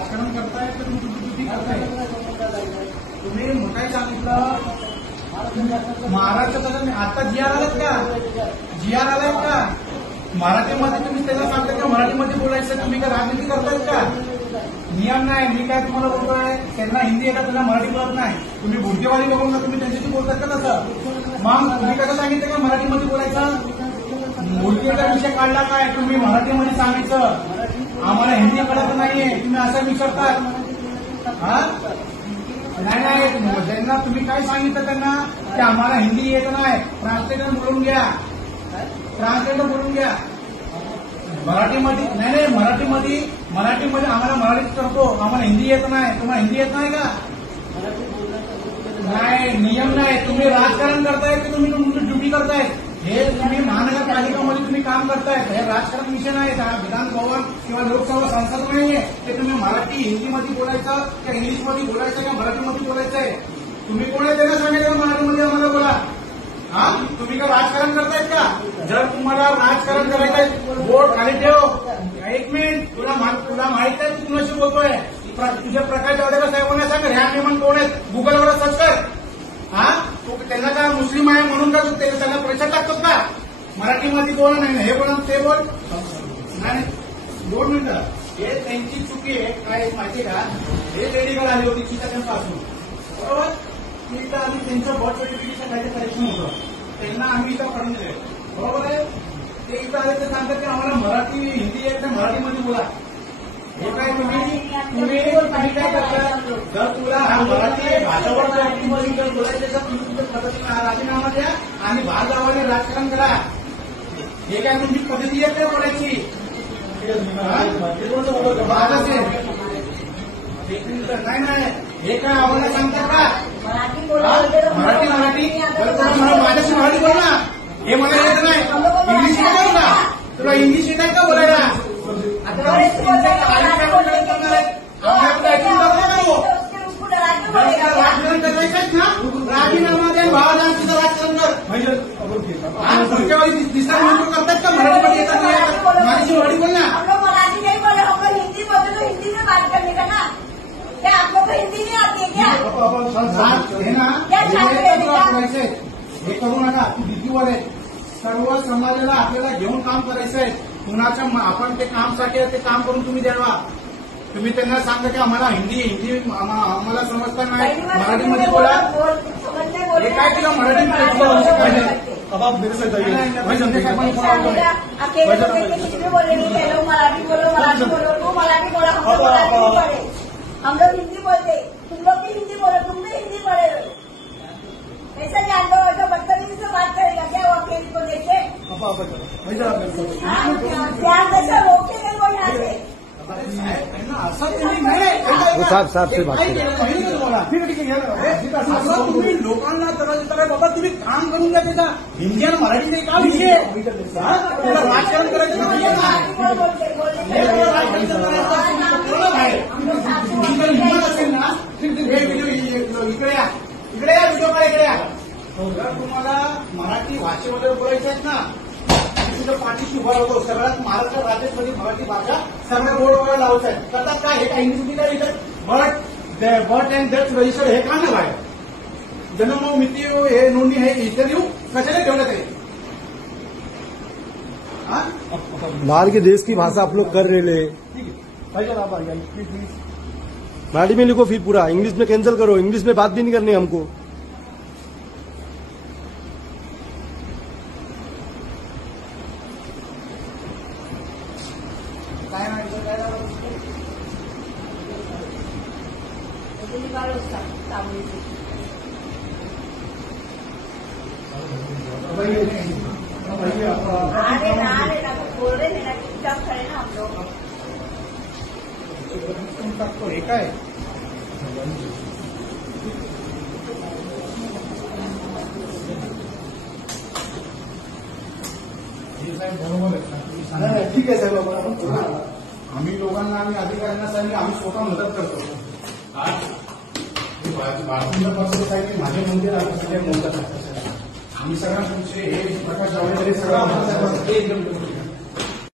राजकारण करताय तर तुम्ही करताय. तुम्ही काय सांगितलं महाराष्ट्रात आता जी.आर. आलात का? जी.आर. आलाय का? मराठीमध्ये तुम्ही त्याला सांगता का मराठीमध्ये बोलायचं? तुम्ही काय राजनीती करतायत का? नियम नाही. मी काय तुम्हाला बोलतोय, त्यांना हिंदी येतात, त्यांना मराठी बोलत नाही. तुम्ही भुर्गेवाली लोकांना तुम्ही त्यांच्याशी बोलतात का तसं? मग तुम्ही कसं सांगितलं का मराठीमध्ये बोलायचं? मुलगीचा विषय काढला काय? तुम्ही मराठीमध्ये सांगायचं, आम्हाला हिंदी कळत नाहीये, तुम्ही असं विचारतात. हा नाही, त्यांना तुम्ही काय सांगितलं त्यांना की आम्हाला हिंदी येत नाही, ट्रान्सलेटर बोलून घ्या, ट्रान्सलेटर बोलून घ्या. मराठीमध्ये नाही, मराठीमध्ये आम्हाला मराठीत करतो, आम्हाला हिंदी येत नाही. तुम्हाला हिंदी येत नाही का? नाही, नियम नाही. तुम्ही राजकारण करताय की तुम्ही ड्युटी करताय? हे तुम्ही महानगरपालिकामध्ये तुम्ही काम करताय, हे राजकारण विषय नाही. विधान भवन किंवा लोकसभा संसद नाहीये ते तुम्ही मराठी हिंदीमध्ये बोलायचं का इंग्लिशमध्ये बोलायचं का मराठीमध्ये बोलायचंय? तुम्ही कोण आहे त्यांना सांगायचं मराठीमध्ये आम्हाला बोला. हा तुम्ही का राजकारण करतायत का? जर तुम्हाला राजकारण करायचंय बोट खाली ठेव. एक मिनिट, तुला माहित आहे तू कुणाशी बोलतोय? तुझ्या प्रकाश जावडेकर साहेबांना सांग ह्या मेहमान कोण आहेत, गुगलवर सर्च कर. हा त्यांना काय मुस्लिम आहे म्हणून का त्यांना पैसा टाकतात का? मराठीमध्ये बोल नाही, हे बोल ते बोल नाही. 2 मिनिटं, हे त्यांची चुकी आहे. काय माहिती का, हे लेडीकडे आली होती चितापासून, बरोबर? इथं आम्ही त्यांचं बर्थ सर्टिफिकेटचं काहीतरी करेक्शन होतं, त्यांना आम्ही इथं करून दिले, बरोबर आहे? ते इथं आले ते सांगतात की आम्हाला मराठी हिंदी येत नाही, मराठीमध्ये बोला. हे काय तुम्ही काय करता? जर तुला हा मराठी भाषावर बोलायचं पद्धतीने राजीनामा द्या आणि भागावाने राजकारण करा. हे काय तुमची पद्धती आहे का बोलायची? नाही, हे काय आम्हाला सांगतात का? मराठी माझ्याशी मराठी बोल ना. हे मला येत नाही, इंग्लिश येतं का? तुला इंग्लिश येत आहे का बोलायला? राजकारण करायचंच ना, राजीनामा द्या, भावाजांचं राजकारण कर. पुढच्या वेळी दिसणार म्हणून करतात का? मराठीमध्ये येतात माझी मराठी बोल ना. मराठी नहीं बोले, हम लोग हिंदी बोलते तो हिंदी में बात करने का ना. क्या आप लोग को हिंदी नहीं आती है क्या? हे ना हे करू नका. तू भीतीवर आहे. सर्व समाजाला आपल्याला घेऊन काम करायचंय. कुणाच्या आपण ते कामसाठी ते काम करून तुम्ही द्यावा. तुम्ही त्यांना सांगा की आम्हाला हिंदी आम्हाला समजता नाही, मराठीमध्ये बोला. हे काय केलं मराठीमध्ये? अब आप मेरे से जाइए. मराठी बोलो, हम लोग हिंदी बोलते, तुम लोग भी हिंदी बोलो, तुम भी हिंदी बोले. ऐसा जान लो, ऐसा बदतमीजी से बात करेगा क्या वो केस को देखे? ध्यान कैसा रोके गए वो यहाँ से? साहेब से बात तुम्ही लोकांना तर बाबा तुम्ही काम करून द्या. त्याचा हिंदी आणि मराठी नाही का विषय? राजकारण करायचं असेल ना, इकडे या व्हिडिओ इकडे या. जर तुम्हाला मराठी भाषेमध्ये बोलायचं आहेत ना, तुझ्या पाठीशी उभा होतो. सगळ्यात महाराष्ट्र राज्यामध्ये मराठी भाषा सगळ्या बोर्डवर लावत आहेत. करतात काय? हे काही चुकी काय लिहितात? बट अँड डेथ रजिस्टर हे का नाही आहे? जन्म मिती हे नोंदणी हे इथे देऊ कशाला ठेवण्यात आहे? बाहर के देश की भाषा आप लोग कर रहे ले. ठीक है भाई, जरा आप आइए प्लीज. मराठी में लिखो फिर पूरा, इंग्लिश में कैंसिल करो. इंग्लिश में बात भी नहीं करनी हमको. काय नाही बोल रहे हैं ना, चुपचाप खड़े ना हम लोग. हे काय बरोबर आहे. ठीक आहे साहेब, आम्ही लोकांना आम्ही अधिकाऱ्यांना सांगितलं, आम्ही स्वतः मदत करतो. भारतीय पक्ष साहेब माझे मंदिर आम्ही सगळ्या तुमचे हे प्रकाश जावडेकर सगळं